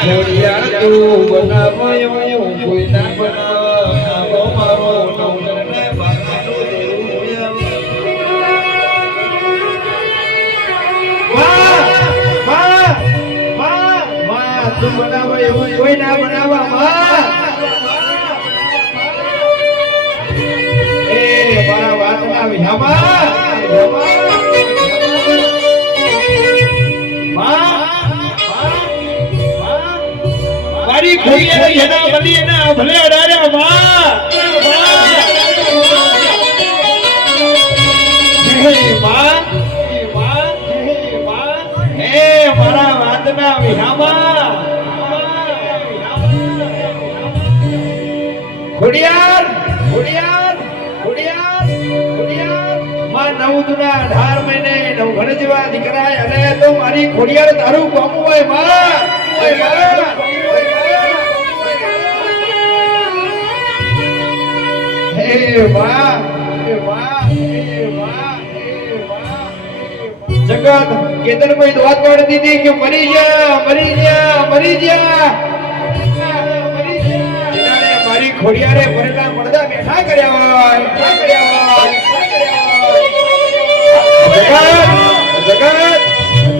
ખોડિયાર તું બનાવ્યો કોઈ ના બનાવો મારો નવને બાપાનો દેવું માં તું બનાવો એવું કોઈ ના બનાવવા માં એ મારા વાતના વિહામાં મારી ખોડિયાર જેના બલી એના ભલે અડાર્યા માં હે મારા વાતના વિહામાં ખોડિયાર ખોડિયાર ખોડિયાર ખોડિયાર માં 9 દુના 18 મહિને 9 ઘણ જેવા દીકરા અને તો મારી ખોડિયાર તારું કામું હોય માં હે માં જગત કેતનભાઈ દોત પાડી દીધી કે મરી જા મારી ખોડિયારે ભરેલા પડદા બેઠા કર્યા હોય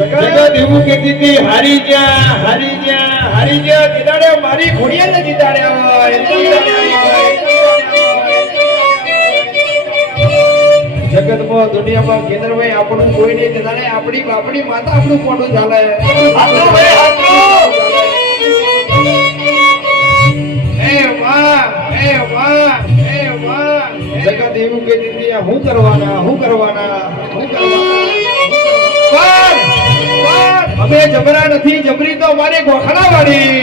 જગત એવું કહેતી હતી હારી જા કેદાડે મારી ખોડિયાને જીતાડ્યા હોય જગતમાં દુનિયામાં કેન્દ્રભાઈ આપણું કોઈ નહીં કેદાડે આપણી બાપડી માતા આપણું મોટું ચાલે જગત એવું કહેતી હતી હું કરવાના અમે જબરા નથી જબરી તો અમારે ગોખણાવાળી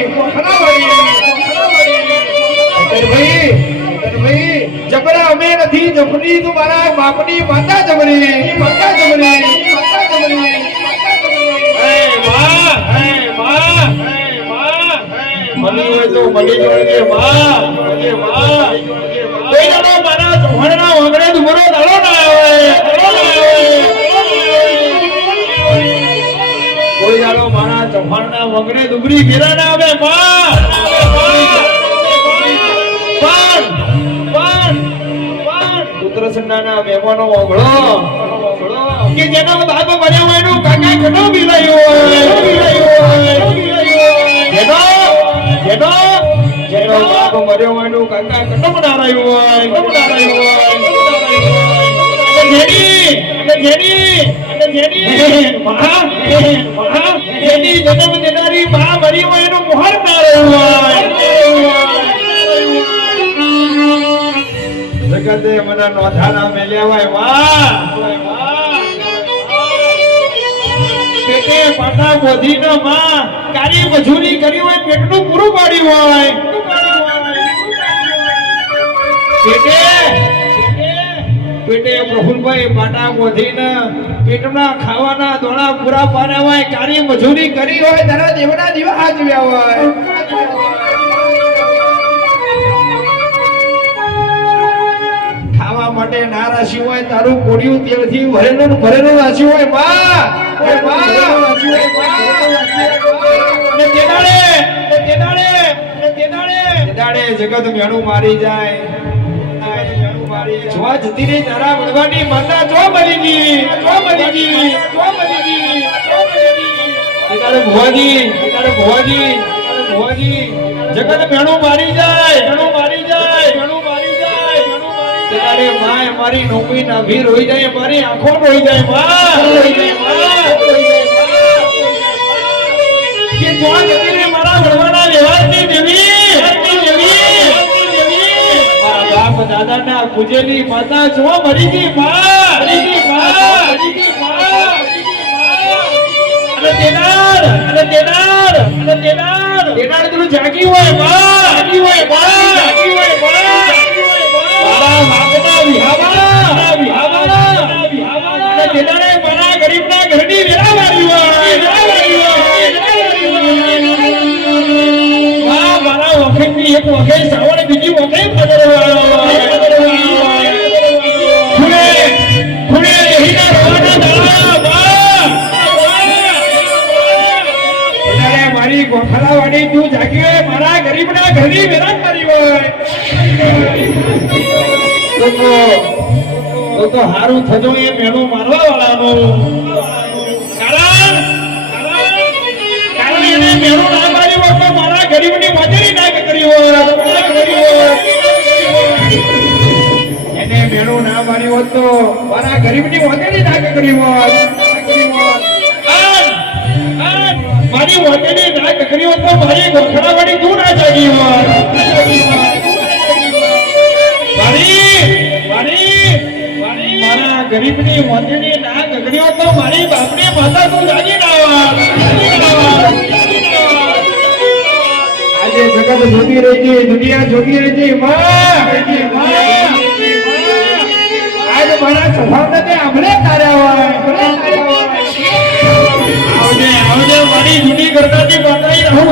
ભાઈ જબરા અમે નથી જબરી તું મારા બાપની માતા જબરી મળી હોય તો મળી જોડે માં કોઈ જણો મારા ચૌહાણના ઓગણે દુબરો દાડો ના આવે કોઈ જાડો મારા ચૌહાણના વગરે દુબરી ઘેરા ના આવે ઉત્તરસંડાના મહેમાનો ઓગળો કે જેનો બાપ બન્યો હોય એનું કાકા ઘણો બિલાયો જેનો બાપ મર્યો હોય એનું કાકા ઘણો બનારાયું હોય જેની જન્મ દેનારી માં મરી હોય એનું મોહર ના રહ્યું હોય જગતે મને નોંધાના મેલ્યા હોય પેટે પાટા બોધીનો માં કારી મજૂરી કરી હોય પેટનું પૂરું પાડ્યું હોય પેટે પ્રફુલભાઈ પાટા બોધીને પેટના ખાવાના દોણા પૂરા પાડ્યા હોય કારી મજૂરી કરી હોય તારા દેવના દીવા આચવ્યા હોય માટે ના રાશી હોય તારું કોડિયું તેલથી ભરેલું રાશી હોય જગત મેણું મારી જાય જો જતી રહી તારા વડવાની માતા જો મરી ગઈ ભુવાજી જગત મેણું મારી જાય તારે માય મારી નોકરી ના ભીર હોઈ જાય મારી આંખો રોઈ જાય કે જોવા જતી રે મારા ભરવાના વ્યવહારની દેવી મારા બાપ દાદા ના પૂજેલી માતા જો મરી ગઈ અને તેનાર તું જાગી હોય મારા ગરીબના ઘરની વેરા મારી હોય મારા વખતની એક વખત સાવણ બીજી વખત પગડવાળો ખૂણે રહીના રોવાના દાડા મારી ગોખલાવાડી તો હારું થજો એ મેળો મારવા વાળાનો કારણ એને મેળો ના માર્યો હોત તો મારા ગરીબની મજૂરી ના કરી હોત એને મેળો ના માર્યો હોત તો મારા ગરીબની મજૂરી ના કરી હોત મારી મજૂરી ના કરી હોત તો મારી ગોખડાવાળી તું ના જાગી હોત મારા ગરીબની મજૂરી ના ગગડી હોત તો મારી બાપની માતા તું જાગી ના હોત આજે જગત જોગી રહી છે દુનિયા જોગી રહી છે માં આજ મારા સ્વભાવને તે આંભળે તાર્યા હોય આવજે મારી જૂની કરતાથી બતાવી રહું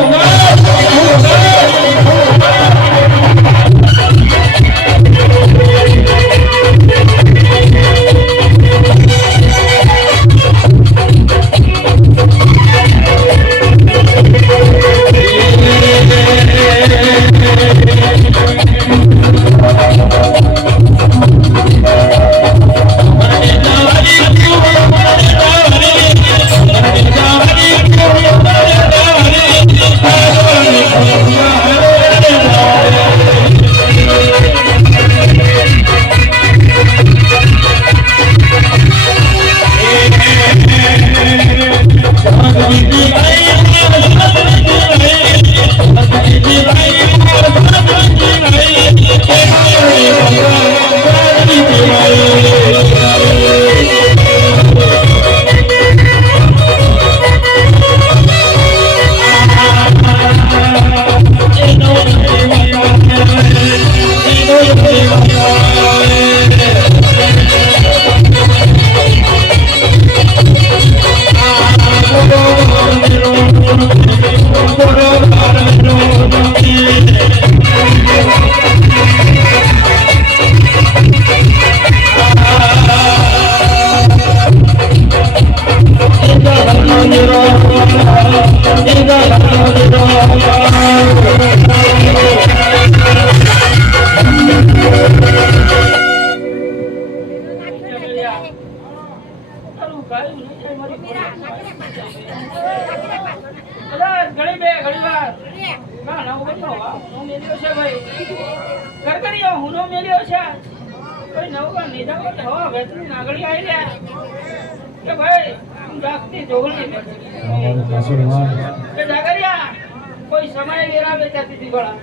કોઈ સમય વેરા બેચાતી હતી ગળા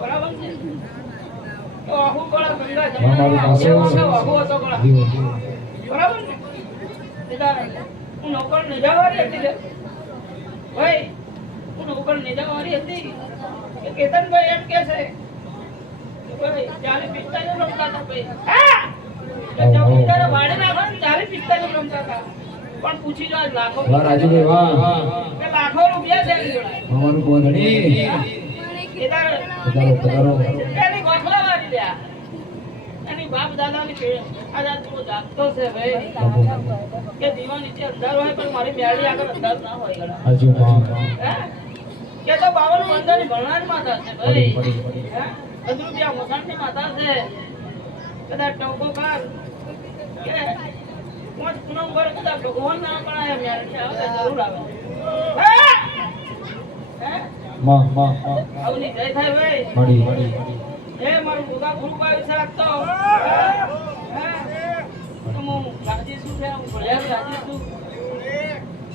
બરાબર છે તો આહુ ગળા ગંગા જમણા આહુ હતો ગળા બરાબર ને સીધા હું નોકર ને જવારી હતી ભાઈ હું નોકર ને જવારી હતી કે કેતનભાઈ એમ કે છે કે ભાઈ 40-45 રમતા હતા ભાઈ હા કે જમણી તારે વાડે નાખો 40-45 રમતા હતા પણ પૂછી જો લાખો વાહ રાજુભાઈ વાહ કે લાખો રૂપિયા છે એની જોડે અમારું બોધણી પધારો એની ગોખલા વાળી લ્યા એની બાપ દાદાની પેઢી આજા તું જાગતો છે ભાઈ કે દીવા નીચે અંધાર હોય પણ મારી મેળી આગળ અંધાર ના હોય ગળા હાજી હે કે તો બાવન મંદરની ભણનાર માતા છે ભાઈ હે અદરુપિયા મોસાણની માતા છે કદાચ ટોકો કાર કે પાંચ પૂનમ પર કદાચ ભગવાન ના પણાય મેળી આવે જરૂર આવે હે માં આવની જય થાય ભાઈ મડી હે મારું ગોગા ગુરુ પાવી રાખતો હે તો હું રાજી છું છે હું ભળ્યા રાજી છું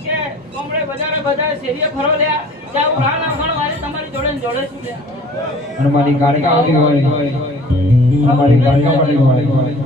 કે કોમડે બજારે શેરીએ ફરો લ્યા ત્યાં હું રાહ નાખવાનો વાળી તમારી જોડે ને જોડે છું લ્યા અને મારી ગાડી કાઢી હોય અમારી ગાડી કાઢી હોય